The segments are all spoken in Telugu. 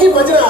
అందరికీ భజన.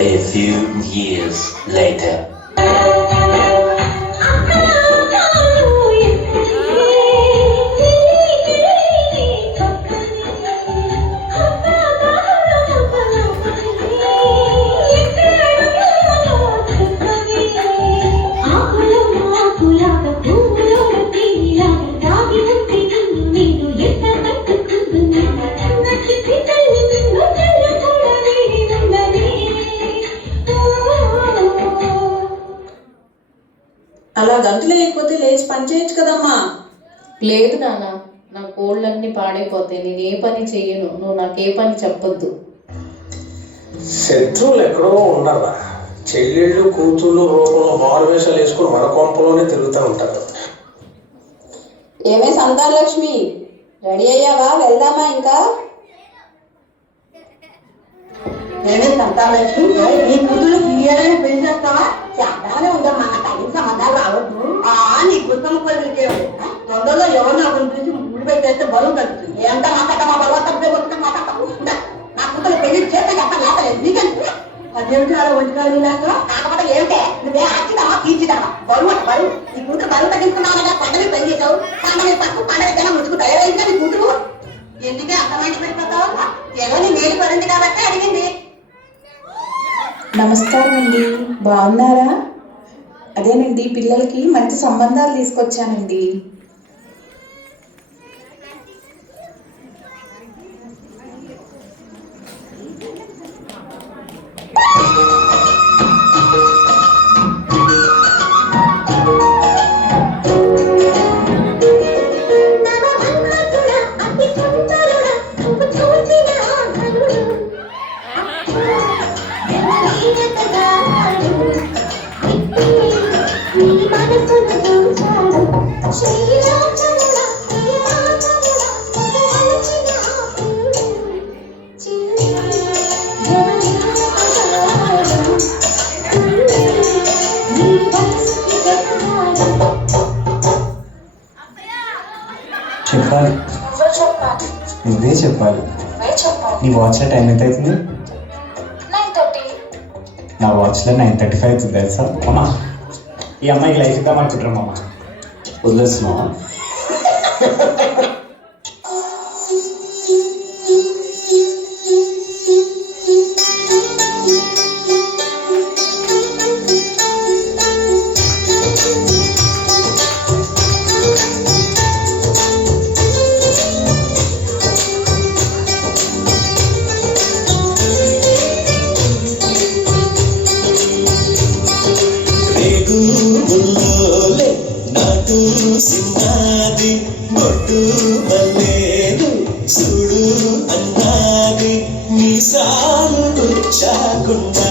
A few years later. Thank you. అలా గంతులు లేకపోతే లేచి పని చేయొచ్చు కదమ్మా. లేదు నాన్న, నా కోళ్ళన్నీ పాడైపోతాయి. నేను ఏ పని చెయ్యను. నువ్వు నాకు ఏ పని చెప్పొద్దు. శత్రువులు ఎక్కడో ఉండరా, చెల్లెళ్ళు కూతుళ్ళు రూపంలో మారువేషాలు వేసుకుని మన కొంపలోనే తిరుగుతూ ఉంటారు. ఏమే సంతానలక్ష్మి, రెడీ అయ్యావా? వెళ్దామా ఇంకా? ఏమే సంతానలక్ష్మి, నీ కూతురు క్లియర్ పెళ్లి చేస్తావా? చేద్దామనే ఉందమ్మా, కనీసం సంబంధాలు రావద్దు. నీ పుస్తకం తొందరలో ఎవరు నాకు చూసి ముడి పెట్టేస్తే బరువు తగ్గుతుంది. ఎంత మాట్లాడ మా బరువు తగ్గితే వస్తుంది మాట్లాడతా. నా కూతురు పెళ్లి చేస్తే గట్ట లేకలేదు. నీకెందుకు అదేమిటి అలా ఒంటికాలు లేక? కాకపోతే ఏమిటే, నువ్వే ఆర్చిదామా తీర్చిదామా? బరువు బరువు. నీ కూతురు బరువు తగ్గించుకున్నావుగా, పండుగ పెళ్లి చేసావు. పండుగ తక్కువ పండుగ కన్నా ముసుగు తయారైందా నీ కూతురు? ఎందుకే అర్థమైన పెడిపోతావు? ఏదో నీ మేలు పడింది కాబట్టి అడిగింది. నమస్కారం అండి, బాగున్నారా? అదేనండి, పిల్లలకి మంచి సంబంధాలు తీసుకొచ్చానండి. చెప్పాలి, నువ్వే చెప్పాలి. నీ వాచ్లో టైం ఎంత అవుతుంది? నా వాచ్లో 9:35 అవుతుంది తెలుసా? అమ్మా, ఈ అమ్మాయికి లైఫ్ ఇద్దాం అనుకుంటున్నాం అమ్మా. వదిలేస్తున్నావా? సిన్నాది బొట్టు మల్లేరు సుడు అన్నాది మీసాలు చాకుండా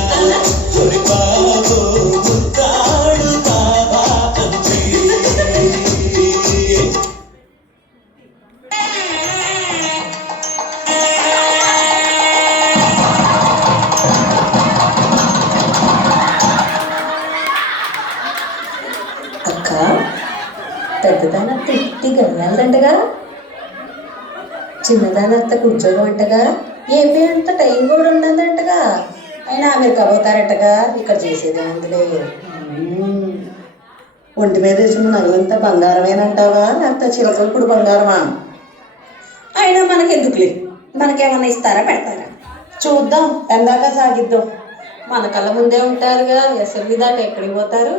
ఒరి బాబో ముత్తాడు బాబా అంది. అక్క, పెద్దదానత్త ఇంటి గెలాలంటగా, చిన్నదానత్తకు ఉద్యోగం అంటగా, ఏపీ అంత టైం కూడా ఉండదంటగా. అయినా అమెరికా పోతారటగా, ఇక్కడ చేసేది అందులే. ఒంటి మీద వేసిన నగలంతా బంగారమేనంటావా, లేకపోతే చిలకలప్పుడు బంగారమా? అయినా మనకెందుకులే, మనకేమన్నా ఇస్తారా పెడతారా? చూద్దాం, ఎందాక సాగిద్దాం. మన కళ్ళ ముందే ఉంటారుగా, ఎసరి దాకా ఎక్కడికి పోతారు?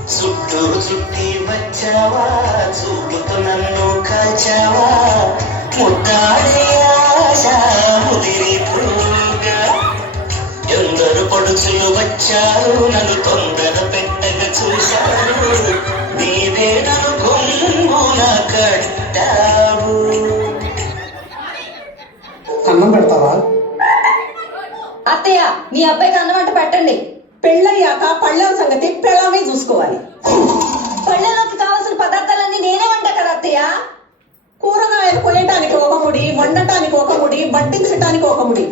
చుట్టి వచ్చావా, చూపుతూ నన్ను కాల్చావా, ముట్టాడే ఆశ ముదిరిపోగా. ఎందరు పడుచులు వచ్చారు, నన్ను తొందర పెట్టగా చూశారు, నీవే నన్ను కొంగున కట్టావు. అన్నం పెడతావా? అత్తయ్య, మీ అబ్బాయికి అన్నం అంట పెట్టండి. పెళ్ళయ్యాక పళ్ళెం సంగతి పెళ్ళమే చూసుకోవాలి. పళ్ళెంలోకి కావాల్సిన పదార్థాలన్నీ నేనే వంట కదా అత్తయ్య. కూరగాయలు కొయ్యటానికి ఒక ముడి, వండటానికి ఒక ముడి, వడ్డించటానికి ఒక ముడి.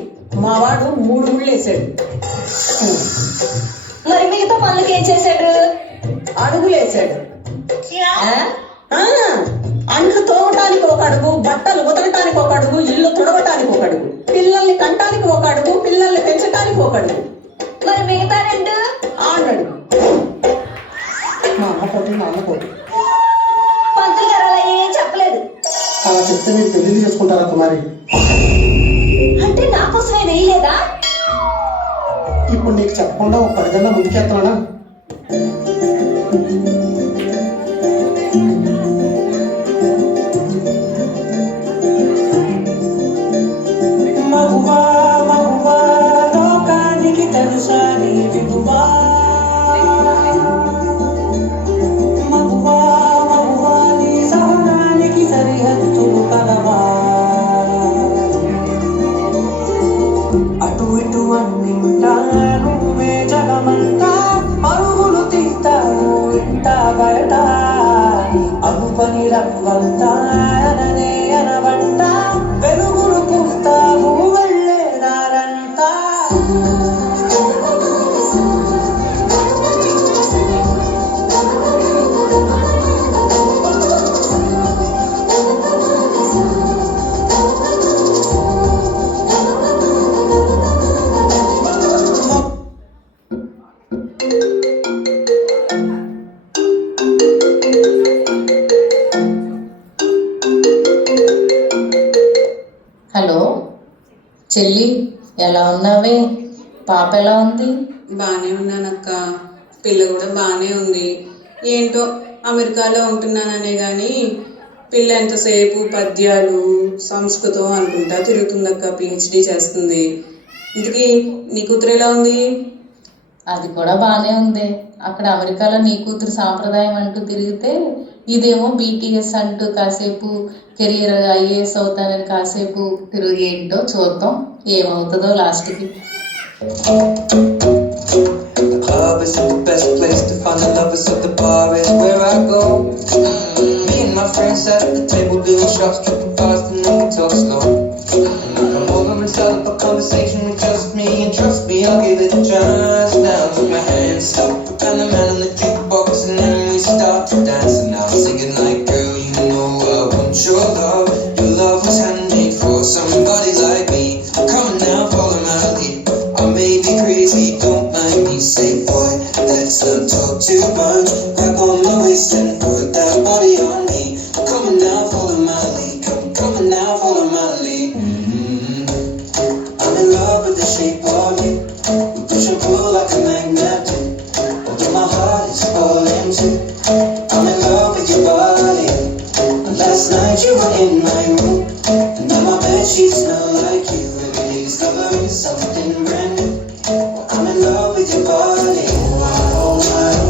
మావాడు 3 ముళ్ళు వేసాడు. మరి మిగతా పనులకి ఏం చేశాడు? అడుగులేసాడు. అంట్లు తోమటానికి ఒక అడుగు, బట్టలు ఉతకటానికి ఒక అడుగు, ఇల్లు తుడవటానికి ఒక అడుగు, పిల్లల్ని కంటానికి ఒక అడుగు, పిల్లల్ని పెంచటానికి ఒక అడుగు. మరి మిగతా 2 ఆడడు. చెప్పకపోదు. పంతులు గారు అలా ఏం చెప్పలేదు. అలా చెప్తే మీరు పెళ్లి చేసుకుంటారా కుమారి? అంటే నా కోసమే వేయలేదా? ఇప్పుడు నీకు చెప్పకుండా ఒక అడుగన్నా ముందుకెత్తనా? మగువా మగువా లోకానికి తెలుసా నీ విలువా, మగువా మగువా నీ సహనానికి సరిహద్దులు కలవా, అటు ఇటు అన్నింటా నువ్వే జగమంతా, పరుగులు తీస్తావు ఇంట బయట, అనుపని రవ్వంతా అననే అనవంట, వెలుగులు పూస్తావు వెళ్ళేదారంతా. హలో చెల్లి, ఎలా ఉన్నావే? పాప ఎలా ఉంది? బాగానే ఉన్నానక్క. పిల్ల కూడా బాగానే ఉంది. ఏంటో అమెరికాలో ఉంటున్నాననే కానీ పిల్ల ఎంతసేపు పద్యాలు సంస్కృతం అనుకుంటా తిరుగుతుందక్క. పిహెచ్డి చేస్తుంది. ఇంతకీ నీ కూతురు ఎలా ఉంది? అది కూడా బాగానే ఉంది. అక్కడ అమెరికాలో నీ కూతురు సాంప్రదాయం అంటూ తిరిగితే, ఇదేమో బీటీఎస్ అంటూ కాసేపు కెరియర్ ఐఏఎస్ అవుతానని కాసేపు తిరిగి, ఏంటో చూద్దాం ఏమవుతుందో లాస్ట్కి. The club isn't the best place to find the lovers, so the bar is where I go. Me and my friends sat at the table doing shots, tripping fast and then we talk slow. Come over and start up a conversation with just me, and trust me, I'll give it a chance. Now take my hand, stop, and the man on the jukebox, and then we start to dance. And now singing like, girl, you know I want your love. Your love was handmade for somebody like me. Come on now, follow my lead. I may be crazy, don't mind me. Say, boy, let's not talk too much. Grab on my waist and put that body on me. Come on now, follow my lead. Come on now, follow my lead. I'm in love with the shape of you. We push and pull like a magnet do. Although my heart is falling too. I'm in love with your body. Last night you were in my room, and now my bedsheets smell like you. Every day discovering something brand new. I'm in love with your body. Oh, oh, oh,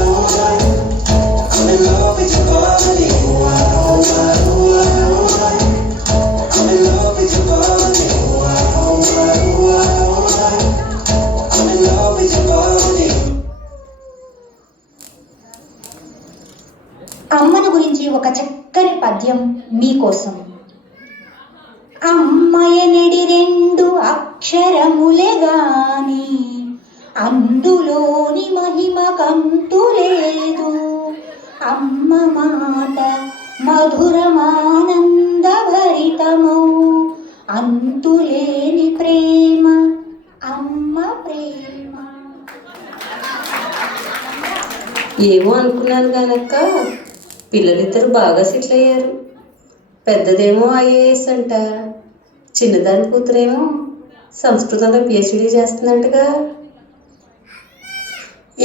oh, oh. I'm in love with your body. Oh, oh, oh, oh. I'm in love with your body. Oh, oh, oh, oh. I'm in love with your body. అమ్మను గురించి ఒక చక్కని పద్యం మీకోసం. అమ్మయనడి రెండు అక్షరములే గాని అందులోని మహిమ కంతు లేదు. అమ్మ మాట మధురమానంద భరితము, అంతులేని ప్రేమ అమ్మ ప్రేమ. ఏమో అనుకున్నాను కానక్క, పిల్లలిద్దరు బాగా సెటిల్ అయ్యారు. పెద్దదేమో ఐఏఎస్ అంట, చిన్నదాని కూతురేమో సంస్కృతంలో పిహెచ్డి చేస్తుందంటగా.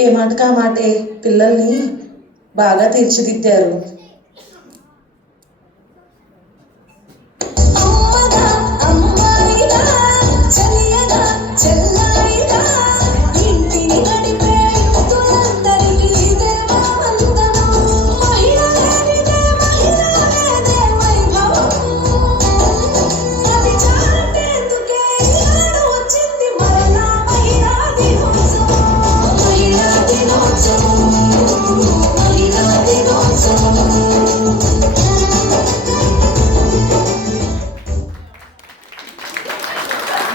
ఏ మాటకా మాటే పిల్లల్ని బాగా తీర్చిదిద్దారు.